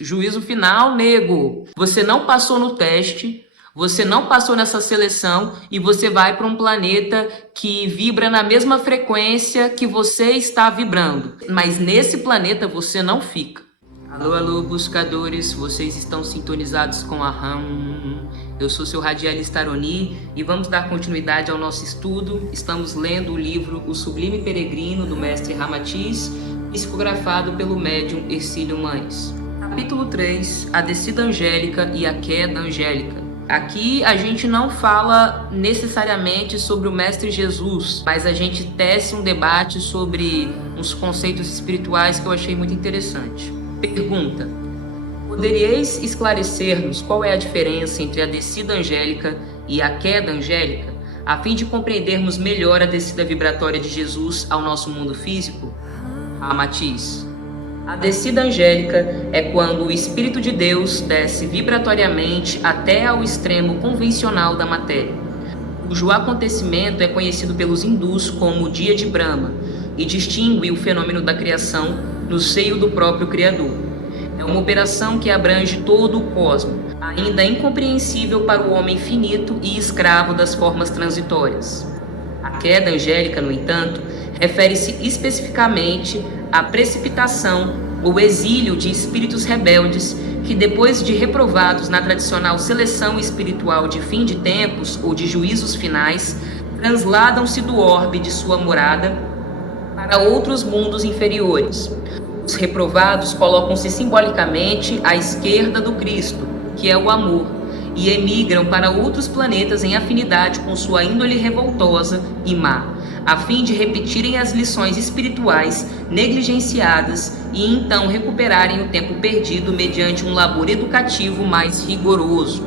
Juízo final, nego. Você não passou no teste, você não passou nessa seleção e você vai para um planeta que vibra na mesma frequência que você está vibrando. Mas nesse planeta você não fica. Alô, alô, buscadores, vocês estão sintonizados com a RAM. Eu sou seu radialista Aroni e vamos dar continuidade ao nosso estudo. Estamos lendo o livro O Sublime Peregrino, do mestre Ramatiz, psicografado pelo médium Hercílio Mães. Capítulo 3, a descida angélica e a queda angélica. Aqui a gente não fala necessariamente sobre o Mestre Jesus, mas a gente tece um debate sobre uns conceitos espirituais que eu achei muito interessante. Pergunta: poderíeis esclarecer-nos qual é a diferença entre a descida angélica e a queda angélica, a fim de compreendermos melhor a descida vibratória de Jesus ao nosso mundo físico? Ramatiz: a descida angélica é quando o Espírito de Deus desce vibratoriamente até ao extremo convencional da matéria, cujo acontecimento é conhecido pelos hindus como o dia de Brahma e distingue o fenômeno da criação no seio do próprio Criador. É uma operação que abrange todo o cosmos, ainda incompreensível para o homem finito e escravo das formas transitórias. A queda angélica, no entanto, refere-se especificamente à precipitação ou exílio de espíritos rebeldes que, depois de reprovados na tradicional seleção espiritual de fim de tempos ou de juízos finais, transladam-se do orbe de sua morada para outros mundos inferiores. Os reprovados colocam-se simbolicamente à esquerda do Cristo, que é o amor, e emigram para outros planetas em afinidade com sua índole revoltosa e má, a fim de repetirem as lições espirituais negligenciadas e então recuperarem o tempo perdido mediante um labor educativo mais rigoroso.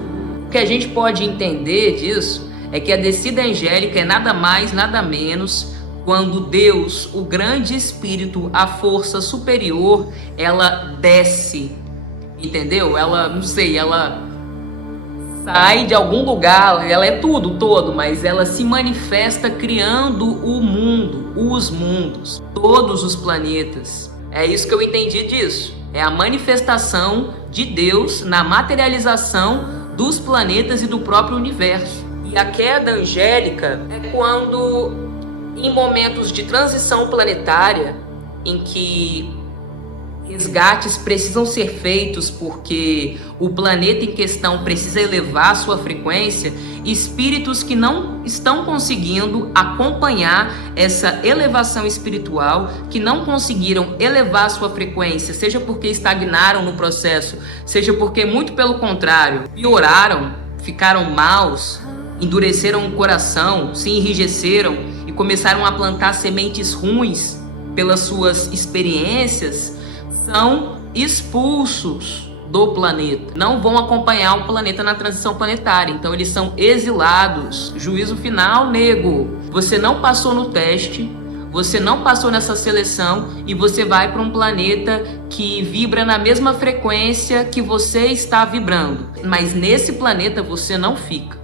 O que a gente pode entender disso é que a descida angélica é nada mais, nada menos quando Deus, o grande Espírito, a força superior, ela desce, entendeu? Ela sai de algum lugar, ela é tudo, todo, mas ela se manifesta criando o mundo, os mundos, todos os planetas. É isso que eu entendi disso. É a manifestação de Deus na materialização dos planetas e do próprio universo. E a queda angélica é quando, em momentos de transição planetária, em que resgates precisam ser feitos porque o planeta em questão precisa elevar sua frequência, espíritos que não estão conseguindo acompanhar essa elevação espiritual, que não conseguiram elevar sua frequência, seja porque estagnaram no processo, seja porque, muito pelo contrário, pioraram, ficaram maus, endureceram o coração, se enrijeceram e começaram a plantar sementes ruins pelas suas experiências, são expulsos do planeta. Não vão acompanhar o planeta na transição planetária. Então eles são exilados. Juízo final, nego. Você não passou no teste, você não passou nessa seleção e você vai para um planeta que vibra na mesma frequência que você está vibrando. Mas nesse planeta você não fica.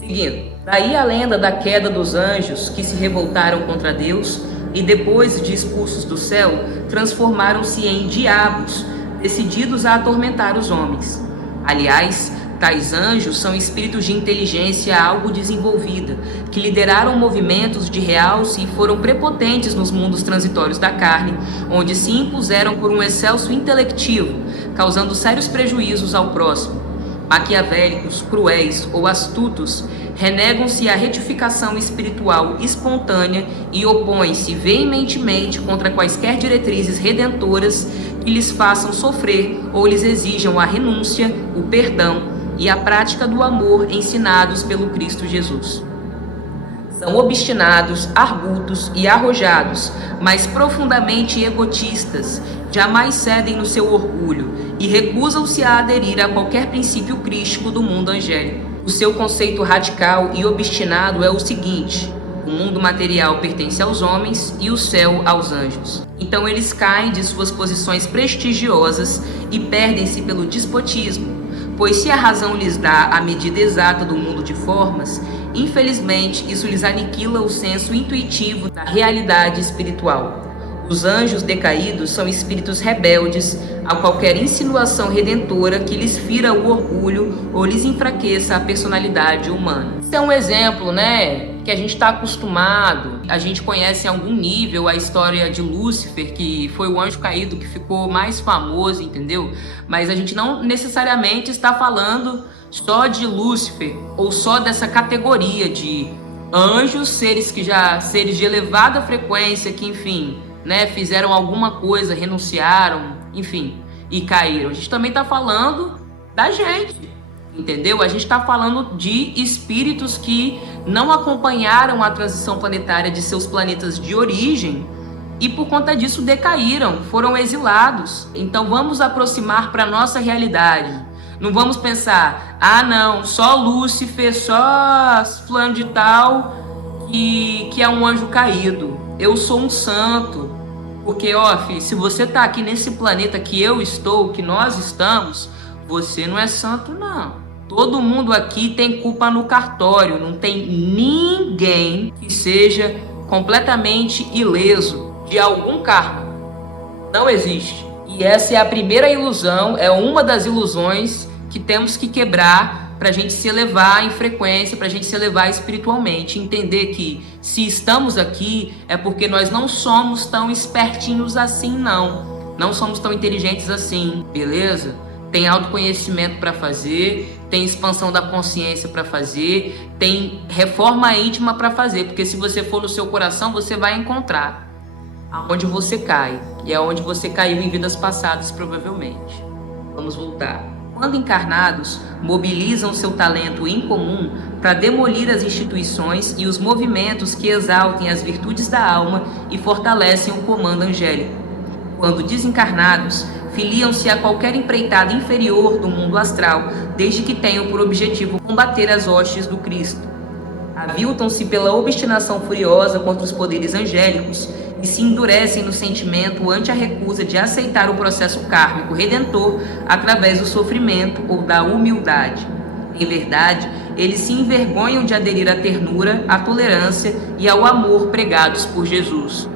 Seguindo. Daí a lenda da queda dos anjos que se revoltaram contra Deus e, depois de expulsos do céu, transformaram-se em diabos, decididos a atormentar os homens. Aliás, tais anjos são espíritos de inteligência algo desenvolvida, que lideraram movimentos de realce e foram prepotentes nos mundos transitórios da carne, onde se impuseram por um excelso intelectivo, causando sérios prejuízos ao próximo. Maquiavélicos, cruéis ou astutos, renegam-se à retificação espiritual espontânea e opõem-se veementemente contra quaisquer diretrizes redentoras que lhes façam sofrer ou lhes exijam a renúncia, o perdão e a prática do amor ensinados pelo Cristo Jesus. São obstinados, argutos e arrojados, mas profundamente egotistas, jamais cedem no seu orgulho e recusam-se a aderir a qualquer princípio crístico do mundo angélico. O seu conceito radical e obstinado é o seguinte: o mundo material pertence aos homens e o céu aos anjos. Então eles caem de suas posições prestigiosas e perdem-se pelo despotismo, pois se a razão lhes dá a medida exata do mundo de formas, infelizmente isso lhes aniquila o senso intuitivo da realidade espiritual. Os anjos decaídos são espíritos rebeldes a qualquer insinuação redentora que lhes fira o orgulho ou lhes enfraqueça a personalidade humana. Isso é um exemplo, né, que a gente está acostumado. A gente conhece em algum nível a história de Lúcifer, que foi o anjo caído que ficou mais famoso, entendeu? Mas a gente não necessariamente está falando só de Lúcifer ou só dessa categoria de anjos, seres de elevada frequência, que enfim, né, fizeram alguma coisa, renunciaram, enfim, e caíram. A gente também está falando da gente, entendeu? A gente está falando de espíritos que não acompanharam a transição planetária de seus planetas de origem e por conta disso decaíram, foram exilados. Então vamos aproximar para a nossa realidade. Não vamos pensar, não, só Lúcifer, só fulano de tal que é um anjo caído. Eu sou um santo. Porque, filho, se você tá aqui nesse planeta que eu estou, que nós estamos, você não é santo, não. Todo mundo aqui tem culpa no cartório. Não tem ninguém que seja completamente ileso de algum karma. Não existe. E essa é a primeira ilusão, é uma das ilusões que temos que quebrar para a gente se elevar em frequência, para a gente se elevar espiritualmente. Entender que se estamos aqui é porque nós não somos tão espertinhos assim, não. Não somos tão inteligentes assim, beleza? Tem autoconhecimento para fazer, tem expansão da consciência para fazer, tem reforma íntima para fazer, porque se você for no seu coração, você vai encontrar aonde você cai, e é onde você caiu em vidas passadas, provavelmente. Vamos voltar. Quando encarnados, mobilizam seu talento incomum para demolir as instituições e os movimentos que exaltem as virtudes da alma e fortalecem o comando angélico. Quando desencarnados, filiam-se a qualquer empreitada inferior do mundo astral, desde que tenham por objetivo combater as hostes do Cristo. Aviltam-se pela obstinação furiosa contra os poderes angélicos e se endurecem no sentimento ante a recusa de aceitar o processo kármico redentor através do sofrimento ou da humildade. Em verdade, eles se envergonham de aderir à ternura, à tolerância e ao amor pregados por Jesus.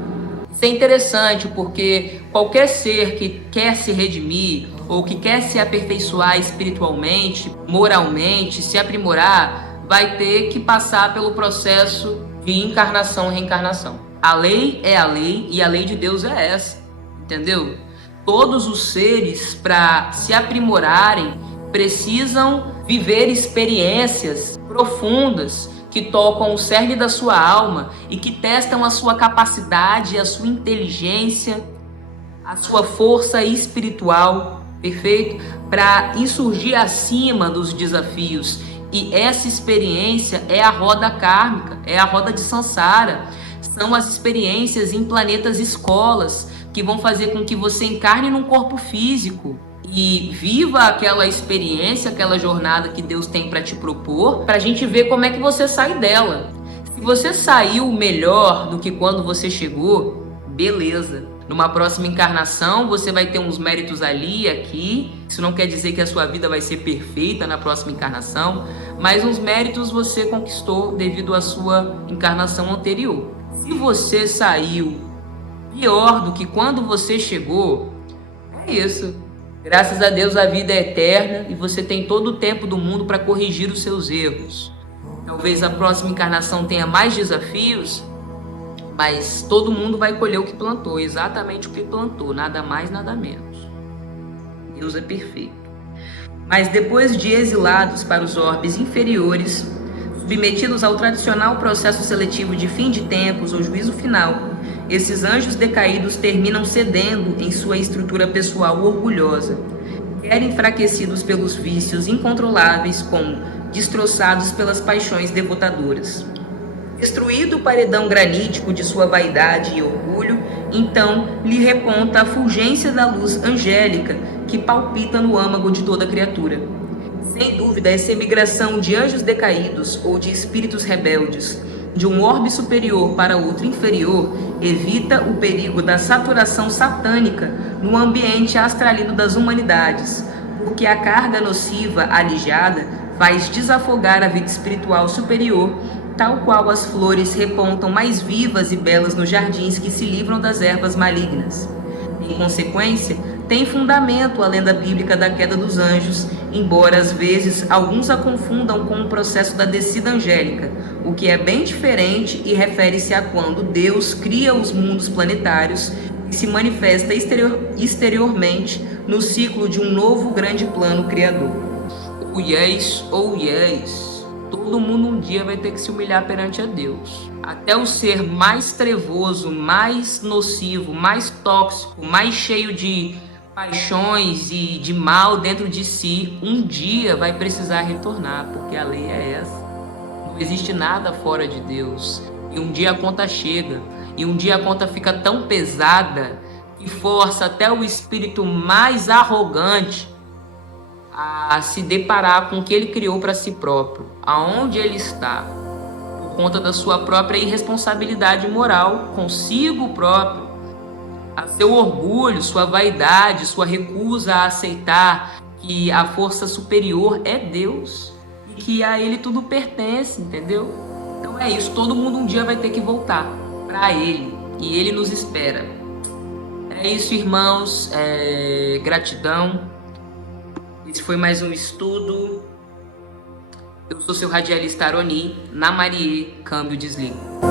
Isso é interessante porque qualquer ser que quer se redimir ou que quer se aperfeiçoar espiritualmente, moralmente, se aprimorar, vai ter que passar pelo processo de encarnação e reencarnação. A lei é a lei e a lei de Deus é essa, entendeu? Todos os seres, para se aprimorarem, precisam viver experiências profundas que tocam o cerne da sua alma e que testam a sua capacidade, a sua inteligência, a sua força espiritual, perfeito? Para insurgir acima dos desafios. E essa experiência é a roda kármica, é a roda de Sansara. São as experiências em planetas escolas que vão fazer com que você encarne num corpo físico e viva aquela experiência, aquela jornada que Deus tem para te propor, para a gente ver como é que você sai dela. Se você saiu melhor do que quando você chegou, beleza. Numa próxima encarnação, você vai ter uns méritos ali e aqui. Isso não quer dizer que a sua vida vai ser perfeita na próxima encarnação, mas uns méritos você conquistou devido à sua encarnação anterior. Se você saiu pior do que quando você chegou, é isso. Graças a Deus a vida é eterna e você tem todo o tempo do mundo para corrigir os seus erros. Talvez a próxima encarnação tenha mais desafios, mas todo mundo vai colher o que plantou, exatamente o que plantou, nada mais, nada menos. Deus é perfeito. Mas depois de exilados para os orbes inferiores, submetidos ao tradicional processo seletivo de fim de tempos ou juízo final, esses anjos decaídos terminam cedendo em sua estrutura pessoal orgulhosa, quer enfraquecidos pelos vícios incontroláveis, como destroçados pelas paixões devotadoras. Destruído o paredão granítico de sua vaidade e orgulho, então lhe reponta a fulgência da luz angélica que palpita no âmago de toda criatura. Sem dúvida, essa emigração de anjos decaídos ou de espíritos rebeldes de um orbe superior para outro inferior evita o perigo da saturação satânica no ambiente astralino das humanidades, porque a carga nociva alijada faz desafogar a vida espiritual superior tal qual as flores repontam mais vivas e belas nos jardins que se livram das ervas malignas. Em consequência, tem fundamento a lenda bíblica da queda dos anjos, embora às vezes alguns a confundam com o processo da descida angélica, o que é bem diferente e refere-se a quando Deus cria os mundos planetários e se manifesta exteriormente no ciclo de um novo grande plano criador. Oh yes, oh yes. Todo mundo um dia vai ter que se humilhar perante a Deus. Até o ser mais trevoso, mais nocivo, mais tóxico, mais cheio de paixões e de mal dentro de si, um dia vai precisar retornar, porque a lei é essa. Não existe nada fora de Deus. E um dia a conta chega. E um dia a conta fica tão pesada que força até o espírito mais arrogante a se deparar com o que ele criou para si próprio, aonde ele está, por conta da sua própria irresponsabilidade moral consigo próprio, a seu orgulho, sua vaidade, sua recusa a aceitar que a força superior é Deus e que a ele tudo pertence, entendeu? Então é isso, todo mundo um dia vai ter que voltar para ele e ele nos espera. É isso, irmãos, gratidão. Esse foi mais um estudo. Eu sou seu radialista Aroni, na Marie, câmbio desligo.